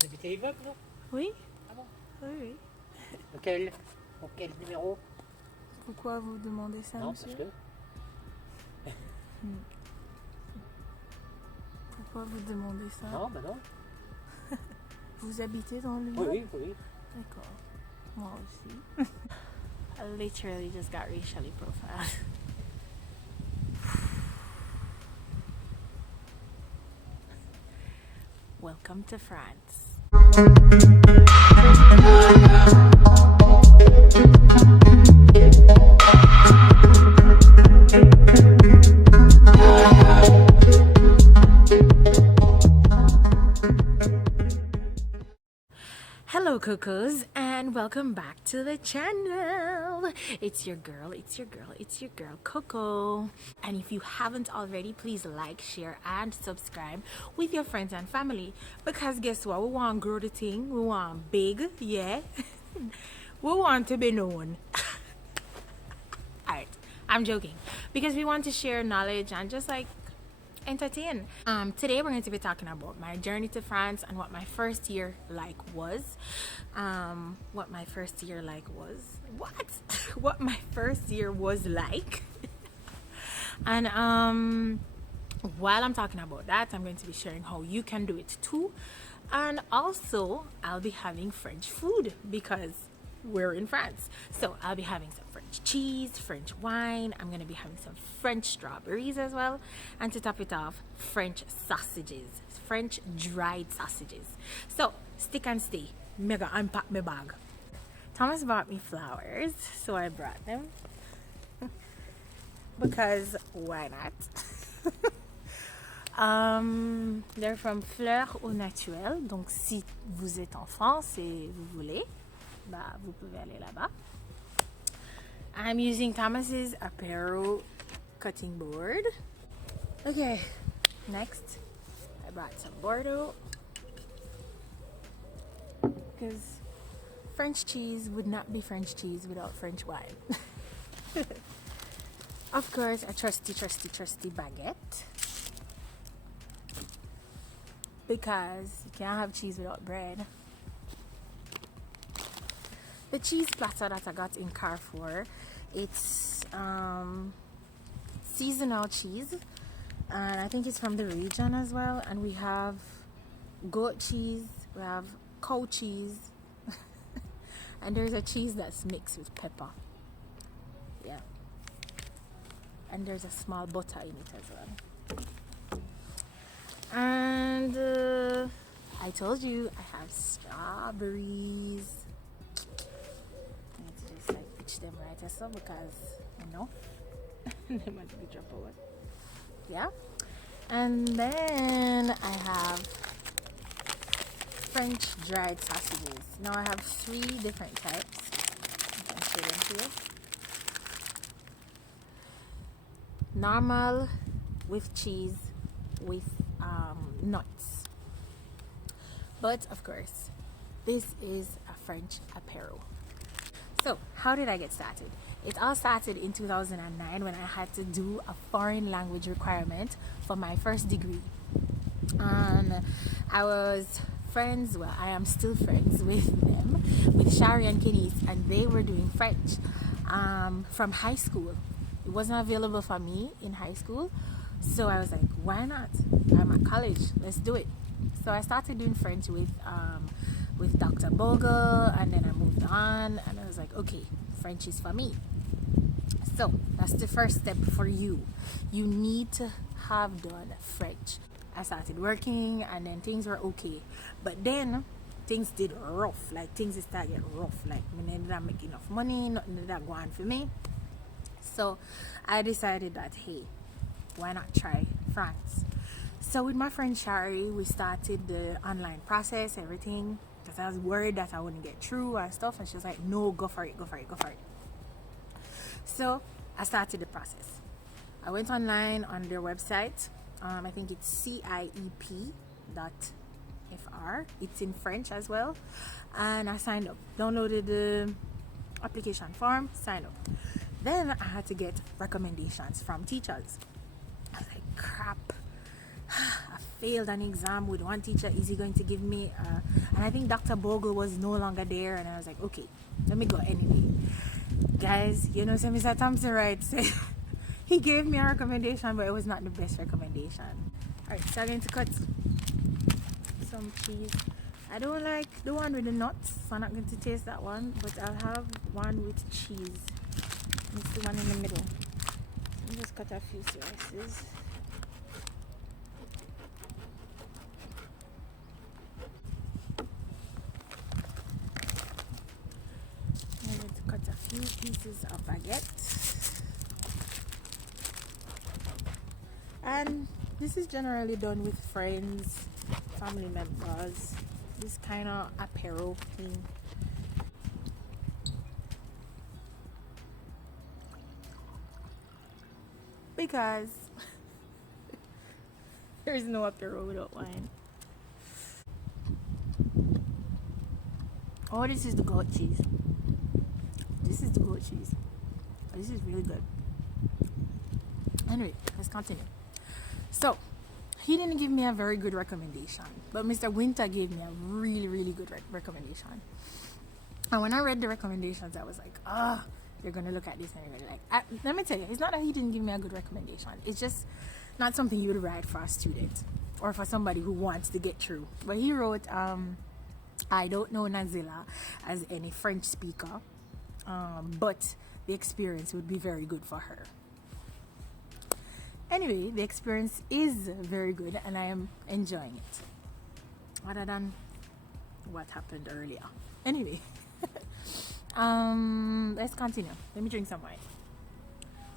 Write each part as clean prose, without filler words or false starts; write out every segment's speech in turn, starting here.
Vous habitez Yvonne, non? Oui. Ah bon? Oui, oui. Lequel? Pour quel numéro? Pourquoi vous demandez ça, Non, monsieur? parce que... Pourquoi vous demandez ça? Non, bah non. Vous habitez dans le Oui, oui, oui. D'accord. Moi aussi. I literally just got racially profiled. Welcome to France. Hello cuckoos and welcome back to the channel. It's your girl Coco, and if you haven't already, please like, share and subscribe with your friends and family, because guess what, we want to grow the thing, we want big, yeah. We want to be known. Alright, I'm joking, because we want to share knowledge and just like entertain. Today we're going to be talking about my journey to France and what my first year was. What my first year was like. And while I'm talking about that, I'm going to be sharing how you can do it too. And also I'll be having French food because we're in France. So I'll be having some French cheese, French wine. I'm going to be having some French strawberries as well. And to top it off, French sausages, French dried sausages. So stick and stay. Mega unpack my bag. Thomas bought me flowers, so I brought them. Because why not? They're from Fleurs au Naturel. Donc si vous êtes en France et vous voulez, bah, vous pouvez aller là-bas. I'm using Thomas's apparel cutting board. Okay, next I brought some Bordeaux because French cheese would not be French cheese without French wine. Of course, a trusty baguette, because you can't have cheese without bread. The cheese platter that I got in Carrefour, it's seasonal cheese, and I think it's from the region as well. And we have goat cheese, we have cow cheese, and there's a cheese that's mixed with pepper. Yeah, and there's a small butter in it as well. And I told you I have strawberries. Just like pitch them right as well, because you know they might be drop away. Yeah, and then I have French dried sausages. Now I have 3 different types. I can show them to you. Normal, with cheese, with nuts. But of course, this is a French apéro. So how did I get started? It all started in 2009 when I had to do a foreign language requirement for my first degree. And I was friends, well, I am still friends with them, with Shari and Kenny, and they were doing French from high school. It wasn't available for me in high school, so I was like, why not? I'm at college, let's do it. So I started doing French with Dr. Bogle, and then I moved on, and I was like, okay, French is for me. So that's the first step for you. You need to have done French. I started working, and then things were okay, but then things did rough. Like things started getting rough. Like I ended up making enough money, nothing did that go on for me. So I decided that, hey, why not try France? So with my friend Shari, we started the online process, everything, because I was worried that I wouldn't get through and stuff, and she was like, no, go for it. So I started the process. I went online on their website. I think it's ciep.fr. It's in French as well. And I signed up, downloaded the application form, signed up. Then I had to get recommendations from teachers. I was like, crap, I failed an exam with one teacher. Is he going to give me and I think Dr. Bogle was no longer there, and I was like, okay, let me go anyway. Guys, you know, so Mr. Thompson Wright said he gave me a recommendation, but it was not the best recommendation. Alright, so I'm going to cut some cheese. I don't like the one with the nuts, so I'm not going to taste that one, but I'll have one with cheese. It's the one in the middle. Let me just cut a few slices. I'm going to cut a few pieces of baguette. And this is generally done with friends, family members, this kind of apero thing. Because there is no apero without wine. Oh, this is the goat cheese. This is the goat cheese. This is really good. Anyway, let's continue. So, he didn't give me a very good recommendation, but Mr. Winter gave me a really good recommendation. And when I read the recommendations, I was like, you're gonna look at this and you're gonna like, let me tell you, it's not that he didn't give me a good recommendation. It's just not something you would write for a student or for somebody who wants to get through. But he wrote, I don't know Nazila as any French speaker, but the experience would be very good for her. Anyway, the experience is very good and I am enjoying it, other than what happened earlier. Anyway, let's continue. Let me drink some wine.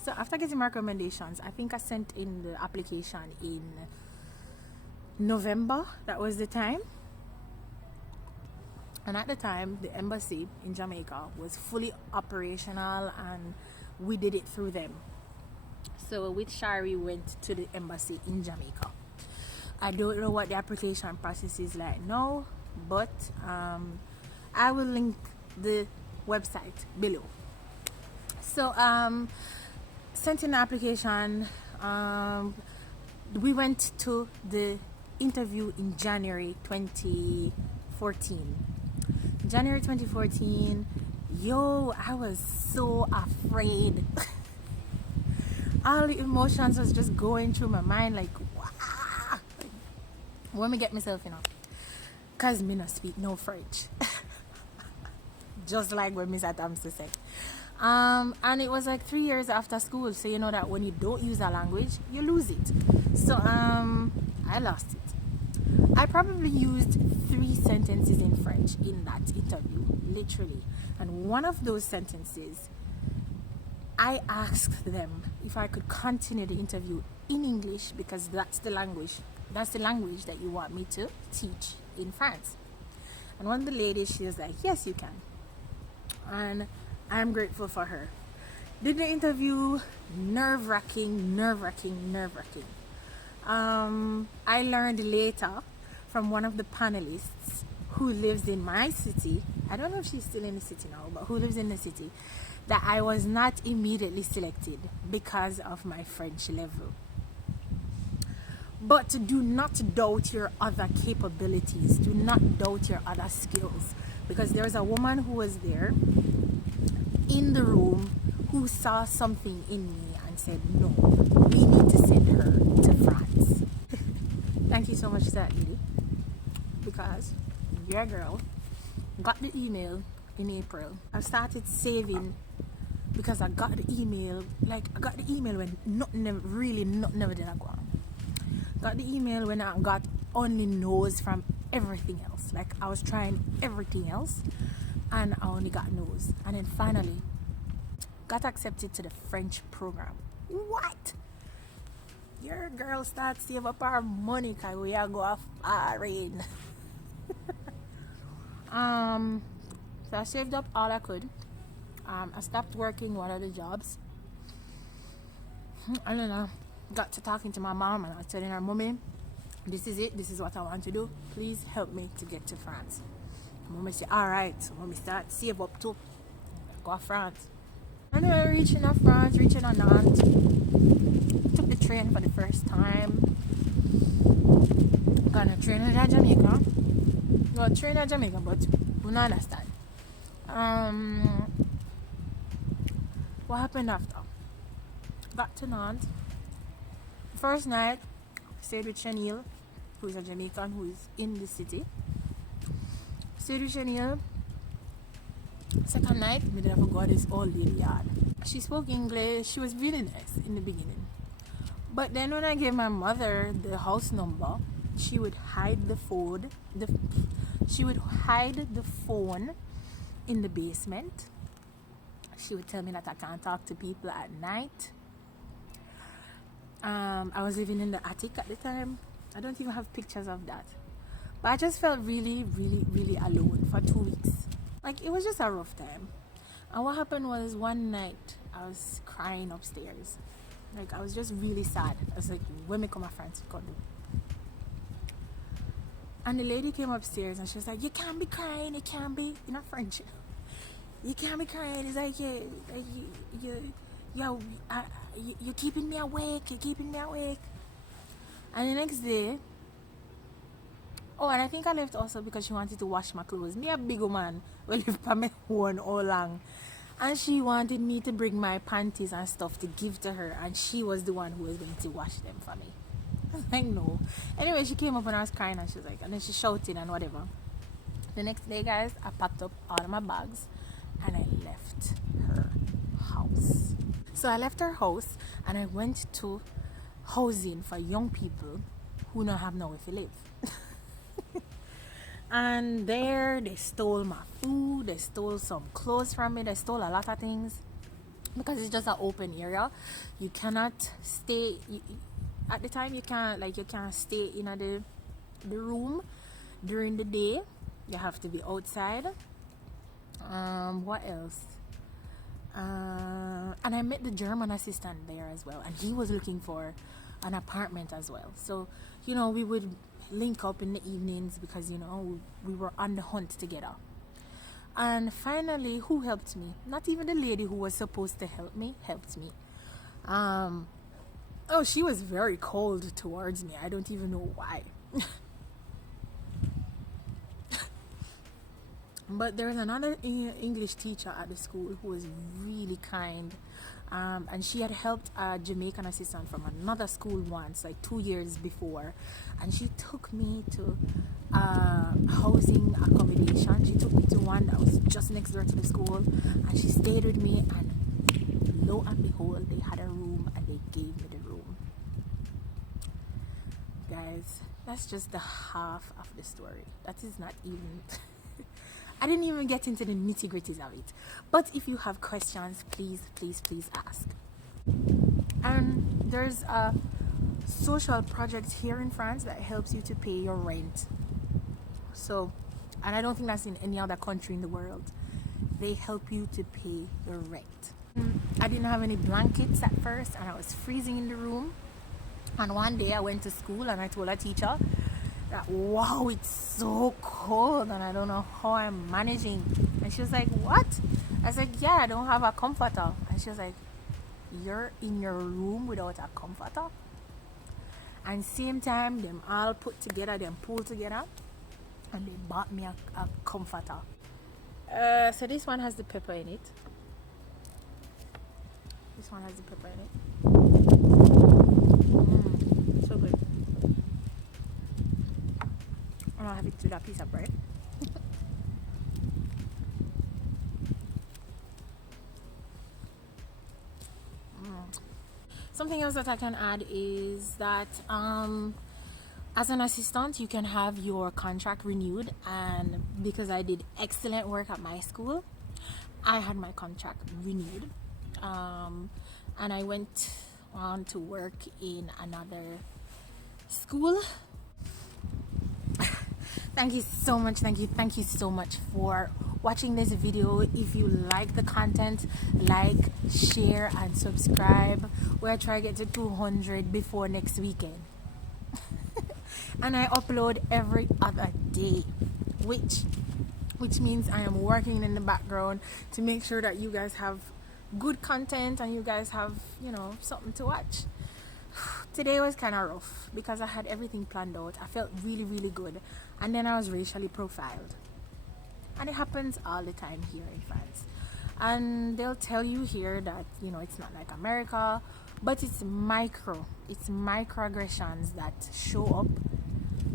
So after getting my recommendations, I think I sent in the application in November. That was the time. And at the time, the embassy in Jamaica was fully operational and we did it through them. So with Shari, went to the embassy in Jamaica. I don't know what the application process is like now, but I will link the website below. So sent in the application. We went to the interview in January 2014. January 2014. Yo, I was so afraid. All the emotions was just going through my mind, like, wow. When me get myself, you know, cause me no speak no French. Just like what Mr. Thompson said. And it was like 3 years after school, so you know that when you don't use a language, you lose it. So I lost it. I probably used 3 sentences in French in that interview, literally. And one of those sentences, I asked them if I could continue the interview in English because that's the language that you want me to teach in France. And one of the ladies, she was like, yes, you can. And I'm grateful for her. Did the interview, nerve-wracking. I learned later from one of the panelists who lives in my city. I don't know if she's still in the city now, but who lives in the city, that I was not immediately selected because of my French level. But do not doubt your other capabilities. Do not doubt your other skills. Because there's a woman who was there in the room who saw something in me and said, no, we need to send her to France. Thank you so much to that lady. Because your girl got the email in April. I started saving because I got the email, when nothing ever did I go on. Got the email when I got only no's from everything else. Like I was trying everything else and I only got no's. And then finally got accepted to the French program. What? Your girl starts save up our money cause we are go foreign. So I saved up all I could. I stopped working one of the jobs. I don't know. Got to talking to my mom and I was telling her, Mommy, this is it. This is what I want to do. Please help me to get to France. Mommy said, alright. So Mommy start save up too. Go to France. And then reaching France, reaching Nantes. Took the train for the first time. Gonna Trinidad, Jamaica. No, Trinidad, Jamaica, but we don't understand. What happened after? Back to Nantes. First night, stayed with Chanel, who is a Jamaican who is in the city. Stayed with Chanel. Second night, we did have to go to this old lady yard. She spoke English. She was really nice in the beginning. But then when I gave my mother the house number, she would hide the phone. She would hide the phone in the basement. She would tell me that I can't talk to people at night. I was living in the attic at the time. I don't even have pictures of that. But I just felt really, really, really alone for 2 weeks. Like, it was just a rough time. And what happened was one night I was crying upstairs. Like, I was just really sad. I was like, when me come my friends could do. And the lady came upstairs and she was like, you can't be crying, you can't be, you know, French. You can't be crying. It's like you're keeping me awake. You're keeping me awake. And the next day, oh, and I think I left also because she wanted to wash my clothes. Me a big woman will live for me one all long, and she wanted me to bring my panties and stuff to give to her, and she was the one who was going to wash them for me. I was like, no. Anyway, she came up and I was crying, and she was like, and then she shouted and whatever. The next day, guys, I packed up all of my bags and I left her house. So I left her house and I went to housing for young people who don't have nowhere to live. And there they stole my food, they stole some clothes from me, they stole a lot of things because it's just an open area. You cannot stay at the time. You can't stay in the room during the day. You have to be outside. What else? And I met the German assistant there as well, and he was looking for an apartment as well. So, you know, we would link up in the evenings because, you know, we were on the hunt together. And finally, who helped me? Not even the lady who was supposed to help me helped me. Oh, she was very cold towards me. I don't even know why. But there's another English teacher at the school who was really kind, and she had helped a Jamaican assistant from another school once, like 2 years before, and she took me to housing accommodation. She took me to one that was just next door to the school, and she stayed with me, and lo and behold, they had a room and they gave me the room. Guys, that's just the half of the story. That is not even I didn't even get into the nitty-gritties of it. But if you have questions, please ask. And there's a social project here in France that helps you to pay your rent. So, and I don't think that's in any other country in the world. They help you to pay your rent. I didn't have any blankets at first, and I was freezing in the room. And one day I went to school and I told a teacher that, wow, it's so cold and I don't know how I'm managing. And she was like, what? I was like, yeah, I don't have a comforter. And she was like, you're in your room without a comforter? And same time, them all put together, them pulled together, and they bought me a comforter. So this one has the pepper in it. This one has the pepper in it. So good. I'm gonna have it with a piece of bread. Something else that I can add is that as an assistant, you can have your contract renewed, and because I did excellent work at my school, I had my contract renewed, and I went on to work in another school. Thank you so much. Thank you so much for watching this video. If you like the content, like, share and subscribe. We're trying to get to 200 before next weekend. And I upload every other day, which means I am working in the background to make sure that you guys have good content and you guys have, you know, something to watch. Today was kind of rough because I had everything planned out. I felt really, really good, and then I was racially profiled, and it happens all the time here in France. And they'll tell you here that, you know, it's not like America, but it's microaggressions that show up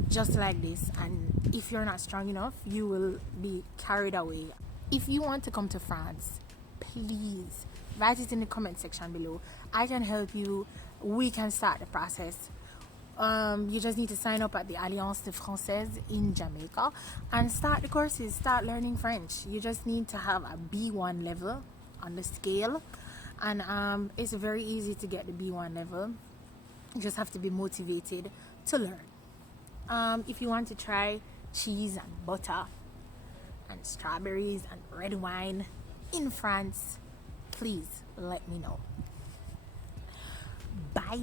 just like this, and if you're not strong enough, you will be carried away. If you want to come to France, please write it in the comment section below. I can help you. We can start the process. You just need to sign up at the Alliance de Française in Jamaica and start the courses, start learning French. You just need to have a B1 level on the scale, and it's very easy to get the B1 level. You just have to be motivated to learn. If you want to try cheese and butter and strawberries and red wine in France, please let me know. Bye.